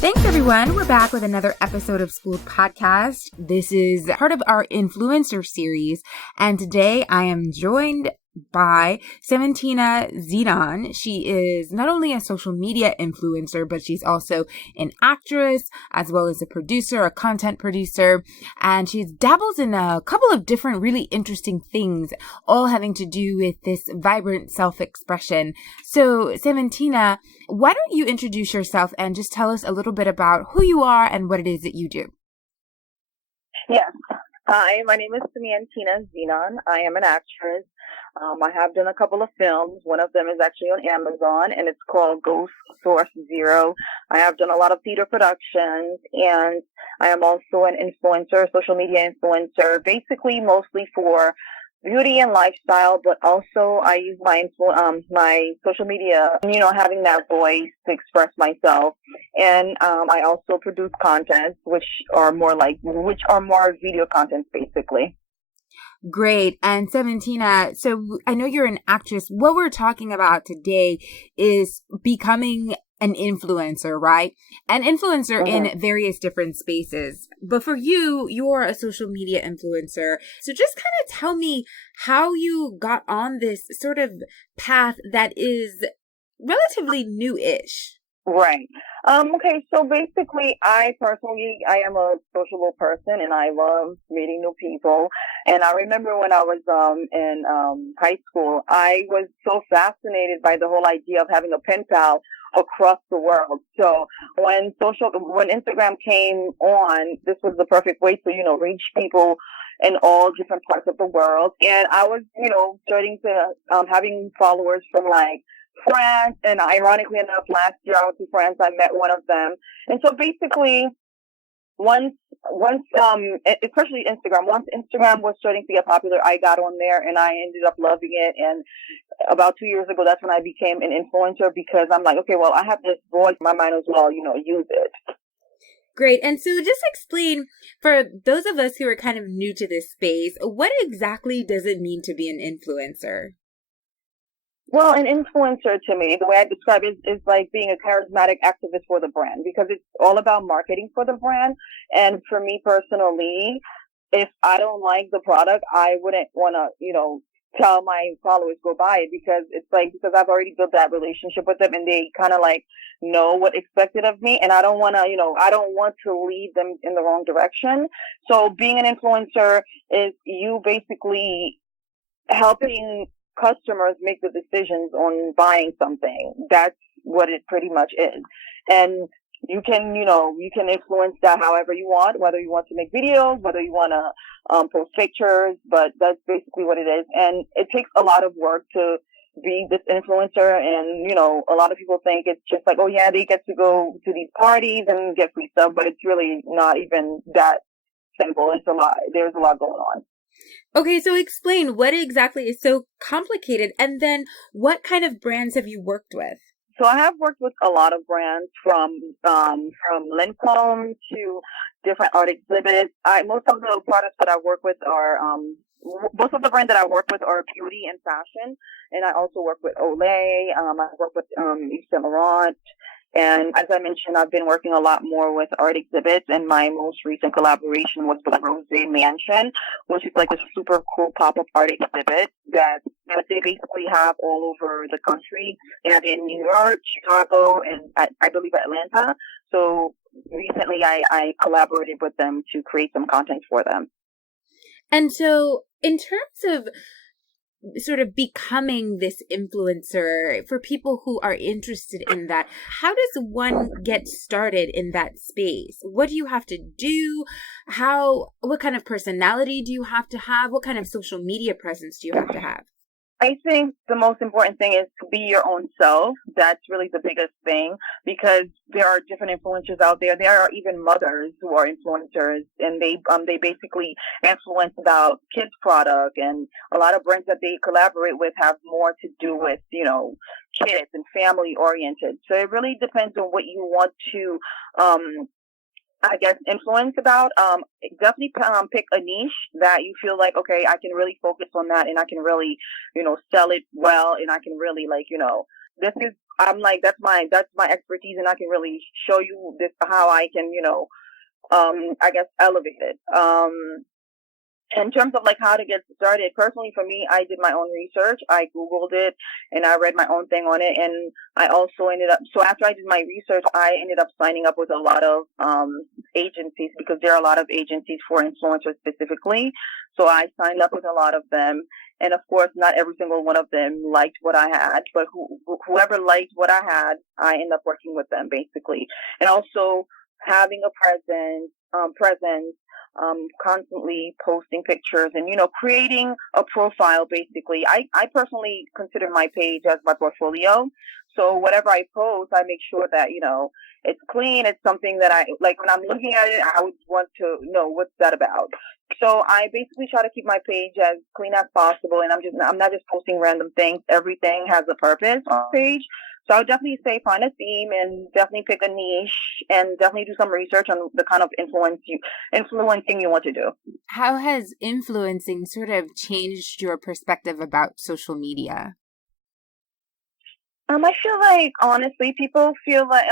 Thanks, everyone. We're back with another episode of Schooled Podcast. This is part of our influencer series, and today I am joined by Seventina Zenon. She is not only a social media influencer, but she's also an actress, as well as a producer, a content producer, and she dabbles in a couple of different really interesting things, all having to do with this vibrant self-expression. So, Seventina, why don't you introduce yourself and just tell us a little bit about who you are and what it is that you do? Yes. Hi, my name is Seventina Zenon. I am an actress. I have done a couple of films. One of them is actually on Amazon, and it's called Ghost Source Zero. I have done a lot of theater productions, and I am also an influencer, social media influencer, basically mostly for beauty and lifestyle, but also I use my social media, having that voice to express myself. And I also produce content, which are more video content, basically. Great. And Seventina, so I know you're an actress. What we're talking about today is becoming an influencer, right? An influencer in various different spaces. But for you, you're a social media influencer. So just kind of tell me how you got on this sort of path that is relatively new-ish. Right. Okay, so basically I am a sociable person and I love meeting new people. And I remember when I was in high school, I was so fascinated by the whole idea of having a pen pal across the world. So when Instagram came on, this was the perfect way to, reach people in all different parts of the world. And I was, starting to having followers from like France, and ironically enough, last year I went to France. I met one of them, and so basically, especially Instagram, once Instagram was starting to get popular, I got on there, and I ended up loving it. And about 2 years ago, that's when I became an influencer because I'm like, okay, well, I have this voice, I might as well, use it. Great. And so just explain, for those of us who are kind of new to this space, what exactly does it mean to be an influencer? Well, an influencer to me, the way I describe it is like being a charismatic activist for the brand because it's all about marketing for the brand. And for me personally, if I don't like the product, I wouldn't want to, tell my followers go buy it because I've already built that relationship with them and they kind of like know what expected of me. And I don't want to, I don't want to lead them in the wrong direction. So being an influencer is you basically helping customers make the decisions on buying something. That's what it pretty much is. And you can influence that however you want, whether you want to make videos, whether you want to post pictures, but that's basically what it is. And it takes a lot of work to be this influencer. And, a lot of people think it's just like, oh yeah, they get to go to these parties and get free stuff, but it's really not even that simple. It's a lot. There's a lot going on. Okay, so explain what exactly is so complicated, and then what kind of brands have you worked with? So I have worked with a lot of brands from Lancome to different art exhibits. Most of the products that I work with are most of the brands that I work with are beauty and fashion, and I also work with Olay. I work with Yves Saint Laurent. And as I mentioned, I've been working a lot more with art exhibits, and my most recent collaboration was with Rose Mansion, which is like a super cool pop-up art exhibit that they basically have all over the country. They have in New York, Chicago, and I believe Atlanta. So recently I collaborated with them to create some content for them. And so in terms of sort of becoming this influencer, for people who are interested in that, how does one get started in that space? What do you have to do? What kind of personality do you have to have? What kind of social media presence do you have to have? I think the most important thing is to be your own self. That's really the biggest thing because there are different influencers out there. There are even mothers who are influencers, and they basically influence about kids product, and a lot of brands that they collaborate with have more to do with, kids and family oriented. So it really depends on what you want to I guess, influence about. Definitely pick a niche that you feel like, okay, I can really focus on that and I can really, sell it well and I can really like, this is, I'm like, that's my expertise and I can really show you this, how I can, I guess elevate it. In terms of like how to get started, personally for me, I did my own research. I Googled it and I read my own thing on it. And I also so after I did my research, I ended up signing up with a lot of agencies because there are a lot of agencies for influencers specifically. So I signed up with a lot of them. And of course, not every single one of them liked what I had, but whoever liked what I had, I ended up working with them basically. And also having a presence, constantly posting pictures and, creating a profile basically. I personally consider my page as my portfolio. So whatever I post, I make sure that, it's clean. It's something that I like when I'm looking at it, I would want to know what's that about. So I basically try to keep my page as clean as possible. And I'm not just posting random things. Everything has a purpose on the page. So I would definitely say find a theme and definitely pick a niche and definitely do some research on the kind of influencing you want to do. How has influencing sort of changed your perspective about social media? I feel like honestly, people feel like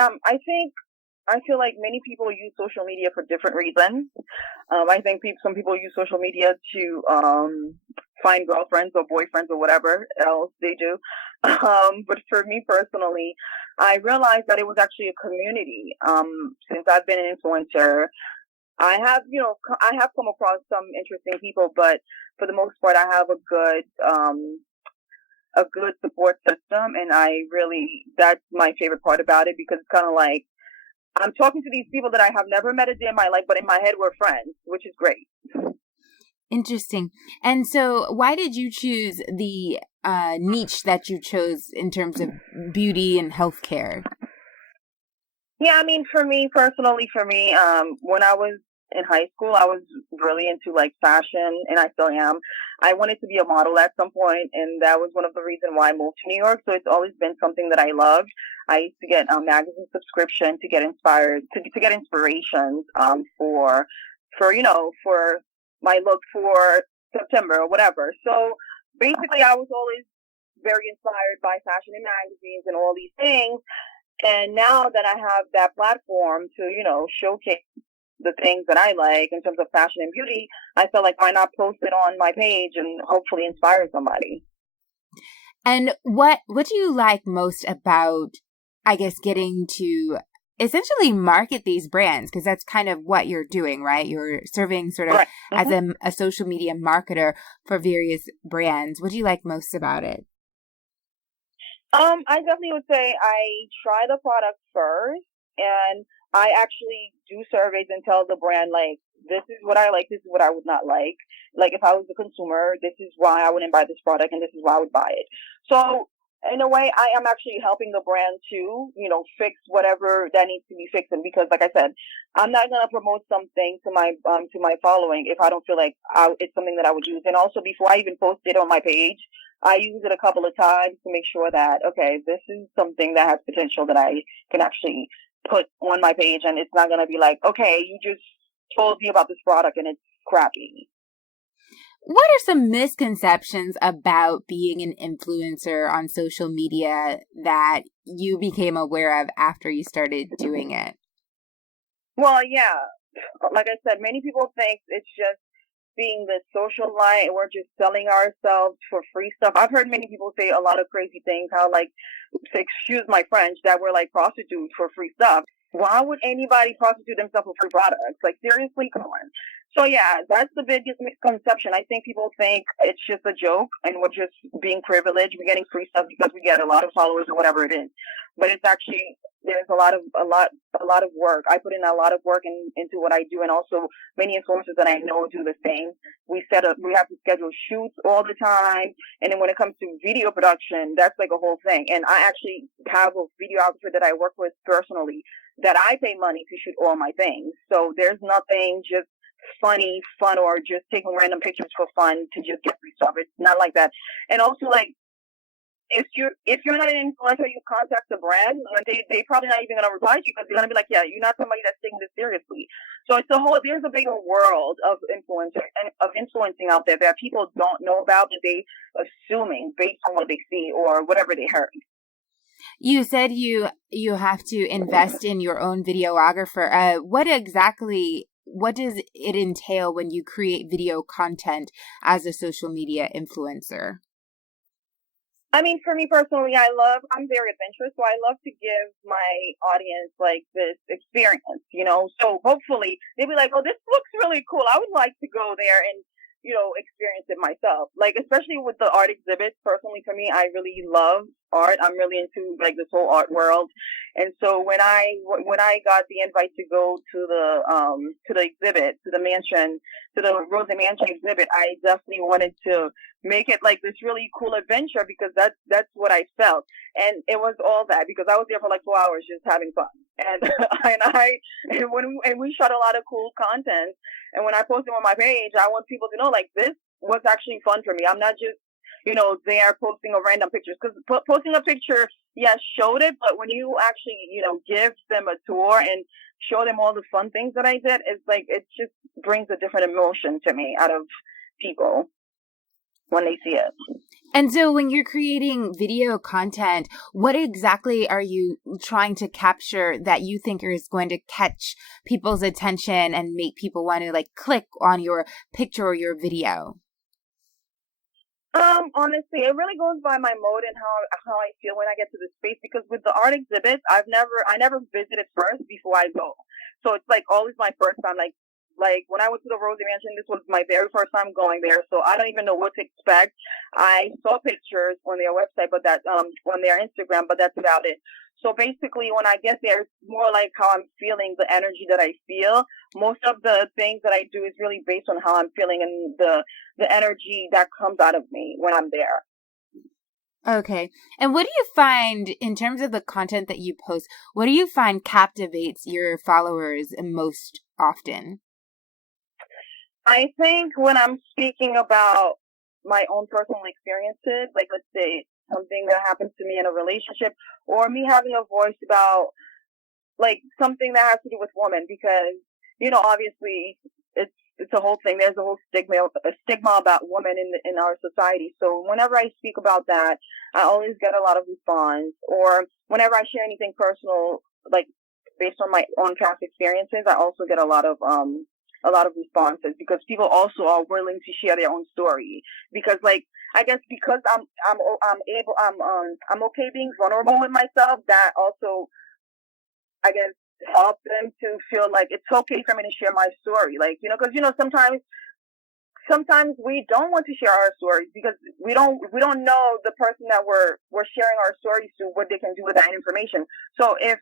I feel like many people use social media for different reasons. I think some people use social media to find girlfriends or boyfriends or whatever else they do. But for me personally, I realized that it was actually a community. Since I've been an influencer, I have, I have come across some interesting people, but for the most part, I have a good support system, and that's my favorite part about it because it's kind of like I'm talking to these people that I have never met a day in my life, but in my head we're friends, which is great. Interesting. And so why did you choose the niche that you chose in terms of beauty and healthcare? Yeah, I mean, for me, personally, when I was in high school, I was really into like fashion, and I still am. I wanted to be a model at some point, and that was one of the reasons why I moved to New York. So it's always been something that I loved. I used to get a magazine subscription to get inspired, to get inspirations for my look for September or whatever. So basically, I was always very inspired by fashion and magazines and all these things. And now that I have that platform to, showcase the things that I like in terms of fashion and beauty, I felt like why not post it on my page and hopefully inspire somebody. And what do you like most about, I guess, getting to essentially market these brands? Because that's kind of what you're doing, right? You're serving sort of right. as a social media marketer for various brands. What do you like most about it? I definitely would say I try the product first, and I actually do surveys and tell the brand like, this is what I like, this is what I would not like. Like if I was a consumer, this is why I wouldn't buy this product, and this is why I would buy it. So in a way, I am actually helping the brand to, fix whatever that needs to be fixed. And because, like I said, I'm not gonna promote something to my following if I don't feel like it's something that I would use. And also, before I even post it on my page, I use it a couple of times to make sure that, okay, this is something that has potential that I can actually put on my page. And it's not going to be like, okay, you just told me about this product and it's crappy. What are some misconceptions about being an influencer on social media that you became aware of after you started doing it? Well, yeah. Like I said, many people think it's just being the socialite and we're just selling ourselves for free stuff. I've heard many people say a lot of crazy things, how like, excuse my French, that we're like prostitutes for free stuff. Why would anybody prostitute themselves for free products? Like seriously, come on. So yeah, that's the biggest misconception. I think people think it's just a joke and we're just being privileged. We're getting free stuff because we get a lot of followers or whatever it is. But it's actually, there's a lot of work. I put in a lot of work into what I do, and also many influencers that I know do the same. We have to schedule shoots all the time, and then when it comes to video production, that's like a whole thing. And I actually have a videographer that I work with personally that I pay money to shoot all my things. So there's nothing just fun, or just taking random pictures for fun to just get free stuff. It's not like that. And also, like, if you're not an influencer, you contact the brand, they probably not even gonna reply to you because they're gonna be like, yeah, you're not somebody that's taking this seriously. So there's a bigger world of influencer and of influencing out there that people don't know about, but they assuming based on what they see or whatever they heard. You said you have to invest in your own videographer. What does it entail when you create video content as a social media influencer? I mean, for me personally, I'm very adventurous, so I love to give my audience like this experience, you know. So hopefully they'll be like, oh, this looks really cool. I would like to go there and, you know, experience it myself. Like, especially with the art exhibits, personally for me, I really love art. I'm really into like this whole art world. And so when I got the invite to go to the exhibit, to the mansion, to the Rosa Mansion exhibit, I definitely wanted to make it like this really cool adventure because that's what I felt. And it was all that because I was there for like 2 hours just having fun. And and we shot a lot of cool content. And when I posted on my page, I want people to know like this was actually fun for me. I'm not just, you know, there posting a random pictures because posting a picture, yes, showed it. But when you actually, you know, give them a tour and show them all the fun things that I did, it's like, it just brings a different emotion to me out of people when they see it. And so when you're creating video content, what exactly are you trying to capture that you think is going to catch people's attention and make people want to like click on your picture or your video? Honestly, it really goes by my mode and how I feel when I get to the space because with the art exhibits, I never visited first before I go. So it's like always my first time, like when I went to the Rosie Mansion, this was my very first time going there, so I don't even know what to expect. I saw pictures on their website, but on their Instagram, but that's about it. So basically, when I get there, it's more like how I'm feeling, the energy that I feel. Most of the things that I do is really based on how I'm feeling and the energy that comes out of me when I'm there. Okay. And what do you find in terms of the content that you post? What do you find captivates your followers most often? I think when I'm speaking about my own personal experiences, like let's say something that happens to me in a relationship, or me having a voice about like something that has to do with women, because you know obviously it's a whole thing. There's a whole stigma about women in our society. So whenever I speak about that, I always get a lot of response. Or whenever I share anything personal, like based on my own past experiences, I also get a lot of responses because people also are willing to share their own story. Because like I guess because I'm okay being vulnerable with myself. That also I guess help them to feel like it's okay for me to share my story. Like you know, because you know sometimes we don't want to share our stories because we don't know the person that we're sharing our stories to, what they can do with that information. So if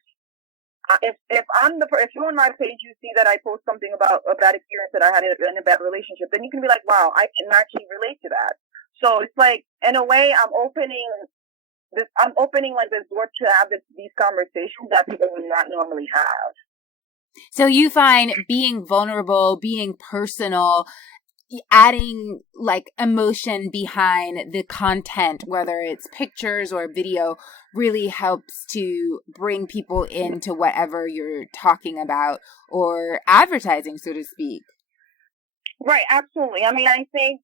you're on my page, you see that I post something about a bad experience that I had in a bad relationship, then you can be like, wow, I can actually relate to that. So it's like, in a way, I'm opening like this door to have these conversations that people would not normally have. So you find being vulnerable, being personal, adding like emotion behind the content, whether it's pictures or video, really helps to bring people into whatever you're talking about or advertising, so to speak. Right, absolutely. I mean, I think,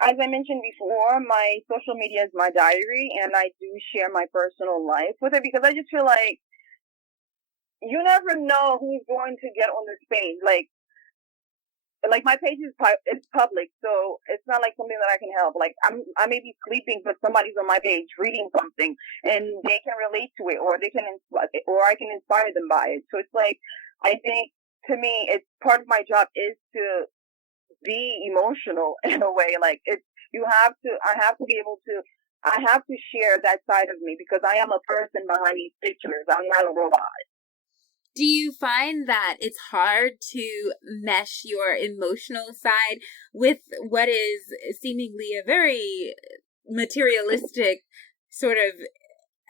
as I mentioned before, my social media is my diary, and I do share my personal life with it because I just feel like you never know who's going to get on this page. Like my page is public, so it's not like something that I can help. Like I may be sleeping, but somebody's on my page reading something, and they can relate to it, or they can or I can inspire them by it. So it's like I think to me, it's part of my job is to be emotional in a way. Like it's I have to be able to. I have to share that side of me because I am a person behind these pictures. I'm not a robot. Do you find that it's hard to mesh your emotional side with what is seemingly a very materialistic sort of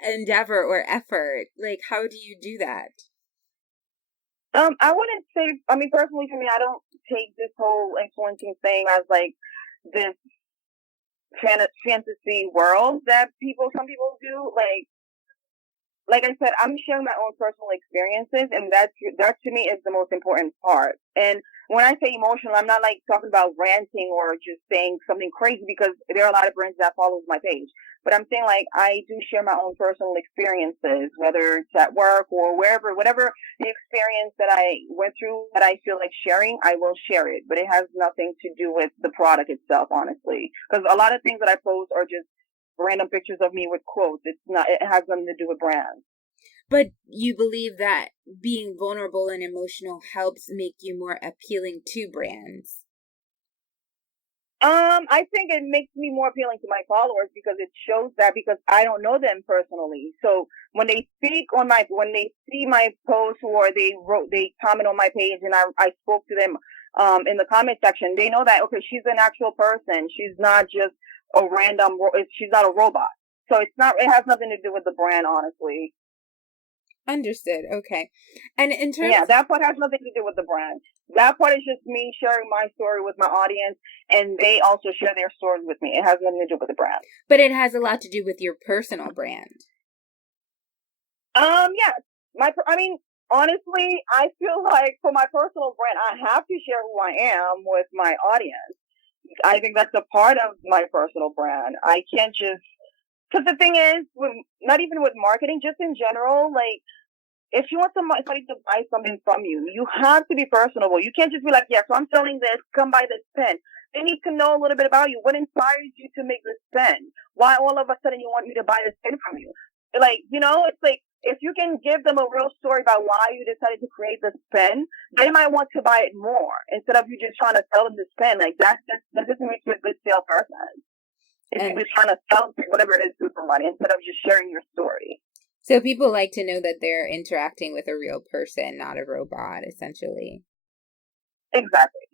endeavor or effort? Like, how do you do that? I wouldn't say. I mean, personally, for me, I don't take this whole influencing thing as like this fantasy world that some people do. Like I said, I'm sharing my own personal experiences, and that to me is the most important part. And when I say emotional, I'm not like talking about ranting or just saying something crazy, because there are a lot of brands that follow my page. But I'm saying, like, I do share my own personal experiences, whether it's at work or wherever, whatever the experience that I went through that I feel like sharing, I will share it. But it has nothing to do with the product itself, honestly, because a lot of things that I post are just random pictures of me with quotes. It has nothing to do with brands. But you believe that being vulnerable and emotional helps make you more appealing to brands? I think it makes me more appealing to my followers, because it shows that, because I don't know them personally. So when they when they see my post, or they comment on my page, and I spoke to them, in the comment section, they know that, okay, she's an actual person. She's not just a random, she's not a robot. So it has nothing to do with the brand, honestly. Understood. Okay. And in terms... Yeah, that part has nothing to do with the brand. That part is just me sharing my story with my audience, and they also share their stories with me. It has nothing to do with the brand. But it has a lot to do with your personal brand. Yeah. Honestly, I feel like for my personal brand, I have to share who I am with my audience. I think that's a part of my personal brand. I can't just... Because the thing is, not even with marketing, just in general, like, if you want somebody to buy something from you, you have to be personable. You can't just be like, yeah, so I'm selling this, come buy this pen. They need to know a little bit about you. What inspires you to make this pen? Why all of a sudden you want me to buy this pen from you? Like, it's like, if you can give them a real story about why you decided to create this pen, they might want to buy it more, instead of you just trying to sell them this pen. Like, that doesn't make you a good salesperson. If you're just trying to sell whatever it is to somebody, instead of just sharing your story. So people like to know that they're interacting with a real person, not a robot, essentially. Exactly.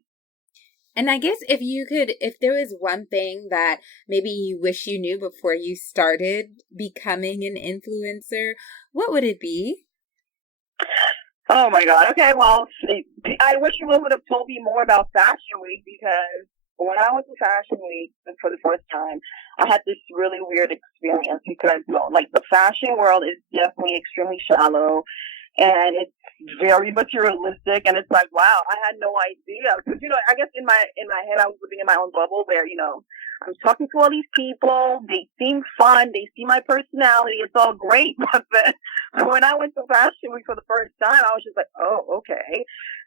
And I guess if there was one thing that maybe you wish you knew before you started becoming an influencer, what would it be? Oh my God. Okay. Well, I wish you would have told me more about Fashion Week, because when I went to Fashion Week for the first time, I had this really weird experience, because, like, the fashion world is definitely extremely shallow, and it's very materialistic, and it's like, wow, I had no idea. Because, I guess in my head, I was living in my own bubble where, I'm talking to all these people, they seem fun, they see my personality, it's all great. But then when I went to Fashion Week for the first time, I was just like, oh, okay,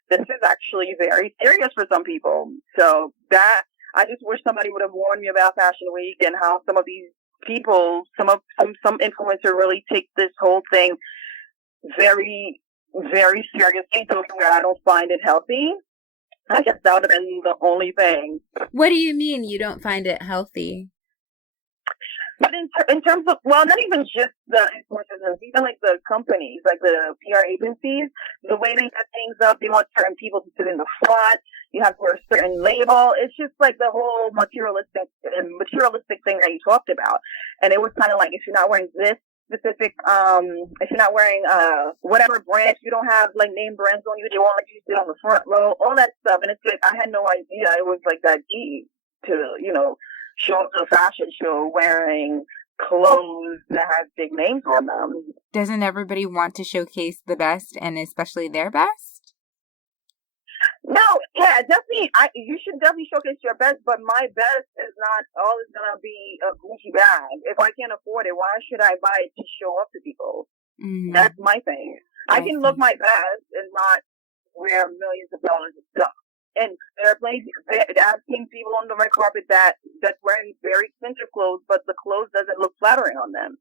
this is actually very serious for some people. So that, I just wish somebody would have warned me about Fashion Week, and how some of these people, some influencer really take this whole thing very, very seriously, to where I don't find it healthy. I guess that would have been the only thing. What do you mean you don't find it healthy? But in terms of, well, not even just the influencers, even like the companies, like the PR agencies, the way they set things up, they want certain people to sit in the front. You have to wear a certain label. It's just like the whole materialistic thing that you talked about. And it was kind of like, if you're not wearing this specific, if you're not wearing whatever brand, if you don't have like name brands on you, they won't let you sit on the front row, all that stuff. And it's like, I had no idea it was like that deep to, show up to a fashion show wearing clothes that have big names on them. Doesn't everybody want to showcase the best, and especially their best? No, yeah, definitely. You should definitely showcase your best, but my best is not always gonna be a Gucci bag. If I can't afford it, why should I buy it to show up to people? Mm. That's my thing. I can look my best and not wear millions of dollars of stuff. And there are places, I've seen people on the red carpet that's wearing very expensive clothes, but the clothes doesn't look flattering on them.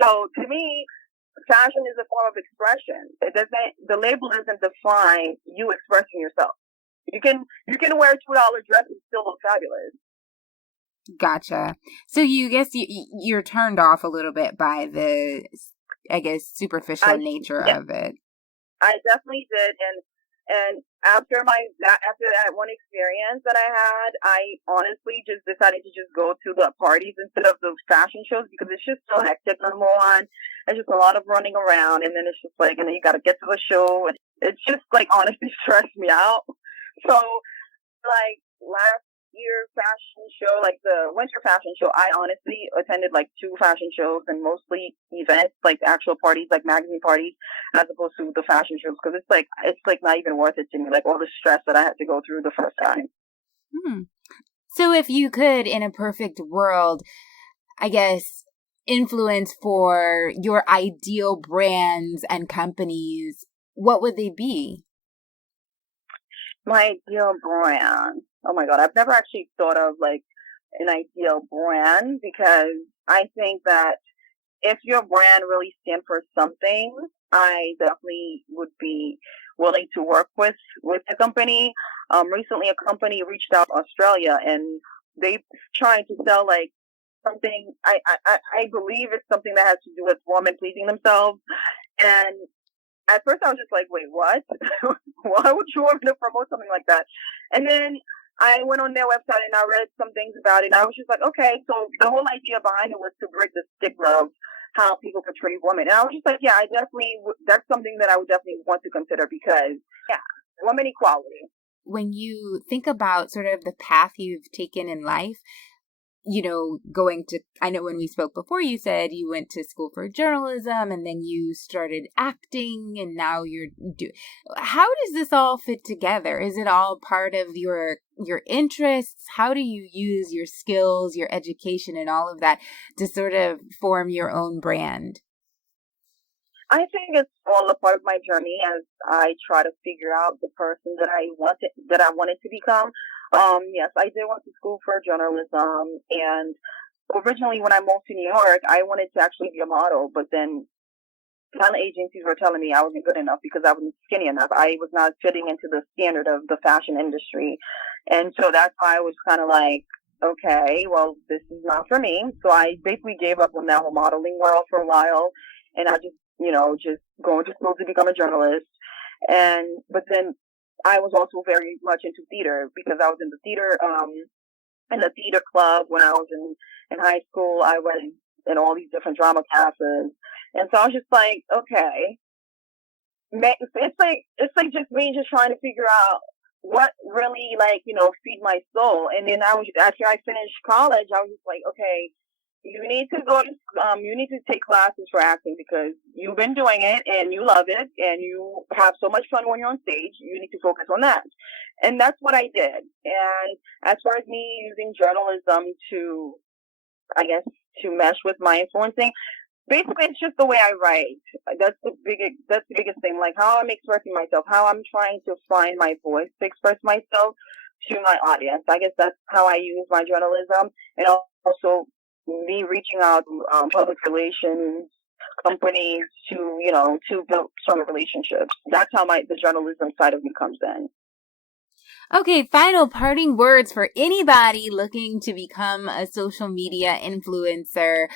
So to me, fashion is a form of expression. The label doesn't define you expressing yourself. You can wear a $2 dress and still look fabulous. Gotcha. So you guess you're turned off a little bit by the, I guess, superficial nature of it. I definitely did, and after that one experience that I had, I honestly just decided to just go to the parties instead of the fashion shows, because it's just so hectic, number one. It's just a lot of running around, and then it's just like, and then you got to get to the show, and it's just like honestly stressed me out. So like last year fashion show, like the winter fashion show, I honestly attended like 2 fashion shows and mostly events, like actual parties, like magazine parties, as opposed to the fashion shows, because it's like not even worth it to me, like all the stress that I had to go through the first time. Hmm. So if you could, in a perfect world, I guess, influence for your ideal brands and companies, what would they be? My ideal brand. Oh my God, I've never actually thought of like an ideal brand, because I think that if your brand really stands for something, I definitely would be willing to work with the company. Recently, a company reached out to Australia, and they trying to sell like something. I believe it's something that has to do with women pleasing themselves. And at first, I was just like, "Wait, what? Why would you want me to promote something like that?" And then I went on their website and I read some things about it. And I was just like, okay, so the whole idea behind it was to break the stigma of how people portray women. And I was just like, yeah, I definitely, that's something that I would definitely want to consider, because, yeah, women equality. When you think about sort of the path you've taken in life, going to, I know when we spoke before, you said you went to school for journalism and then you started acting and now how does this all fit together? Is it all part of your interests? How do you use your skills, your education and all of that to sort of form your own brand? I think it's all a part of my journey as I try to figure out the person that I wanted to become. Yes, I did went to school for journalism, and originally when I moved to New York, I wanted to actually be a model, but then talent agencies were telling me I wasn't good enough because I wasn't skinny enough. I was not fitting into the standard of the fashion industry, and so that's why I was kind of like, okay, well, this is not for me. So I basically gave up on that whole modeling world for a while, and I just, just going to school to become a journalist. But then I was also very much into theater, because I was in the theater club when I was in high school. I went in all these different drama classes, and so I was just like, okay, it's like just me just trying to figure out what really, like, feed my soul. And then after I finished college, I was just like, okay, you need to take classes for acting, because you've been doing it and you love it and you have so much fun when you're on stage. You need to focus on that. And that's what I did. And as far as me using journalism to, I guess, to mesh with my influencing, basically it's just the way I write. That's the biggest thing. Like how I'm expressing myself, how I'm trying to find my voice to express myself to my audience. I guess that's how I use my journalism. And also me reaching out to public relations companies to build stronger relationships. That's how the journalism side of me comes in. Okay, final parting words for anybody looking to become a social media influencer.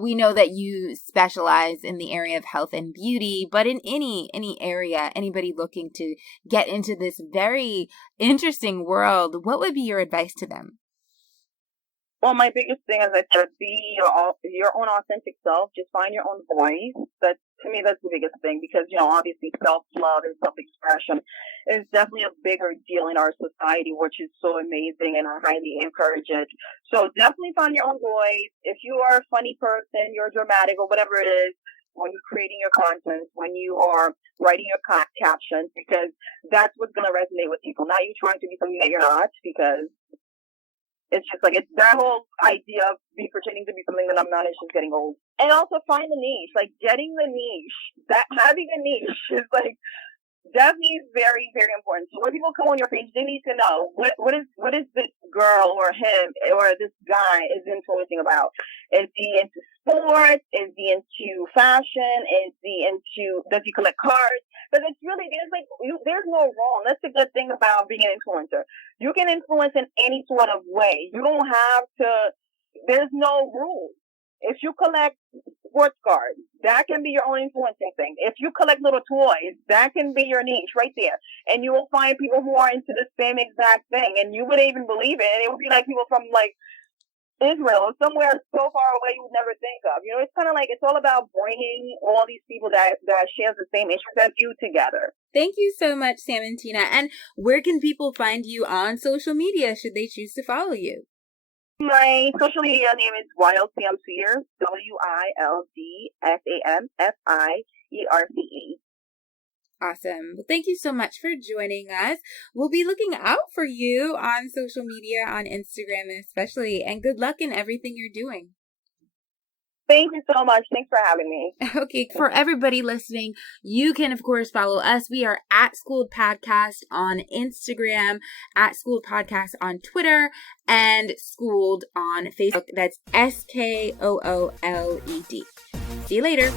We know that you specialize in the area of health and beauty, but in any area, anybody looking to get into this very interesting world, what would be your advice to them? Well, my biggest thing, as I said, be your own authentic self. Just find your own voice. To me, that's the biggest thing, because, obviously self-love and self-expression is definitely a bigger deal in our society, which is so amazing, and I highly encourage it. So definitely find your own voice. If you are a funny person, you're dramatic or whatever it is, when you're creating your content, when you are writing your captions, because that's what's going to resonate with people. Not you trying to be something that you're not, because it's just like, it's that whole idea of me pretending to be something that I'm not is just getting old. And also find the niche, like getting the niche. That having a niche is like definitely very, very important. So when people come on your page, they need to know what is this girl or him or this guy is influencing about. Is he into sports? Is he into fashion? Does he collect cards? Because it's really, there's no wrong. That's the good thing about being an influencer. You can influence in any sort of way. You don't have to, there's no rules. If you collect sports cards, that can be your own influencing thing. If you collect little toys, that can be your niche right there. And you will find people who are into the same exact thing, and you wouldn't even believe it. And it would be like people from like Israel, somewhere so far away you would never think of. It's kind of like, it's all about bringing all these people that share the same interest as you together. Thank you so much, Sam and Tina. And where can people find you on social media should they choose to follow you? My social media name is Wild Sam Sweeters, WildSamFiere. Awesome. Well, thank you so much for joining us. We'll be looking out for you on social media, on Instagram especially, and good luck in everything you're doing. Thank you so much. Thanks for having me. Okay, for everybody listening, you can, of course, follow us. We are at Schooled Podcast on Instagram, at Schooled Podcast on Twitter, and Schooled on Facebook. That's SKOOLED. See you later.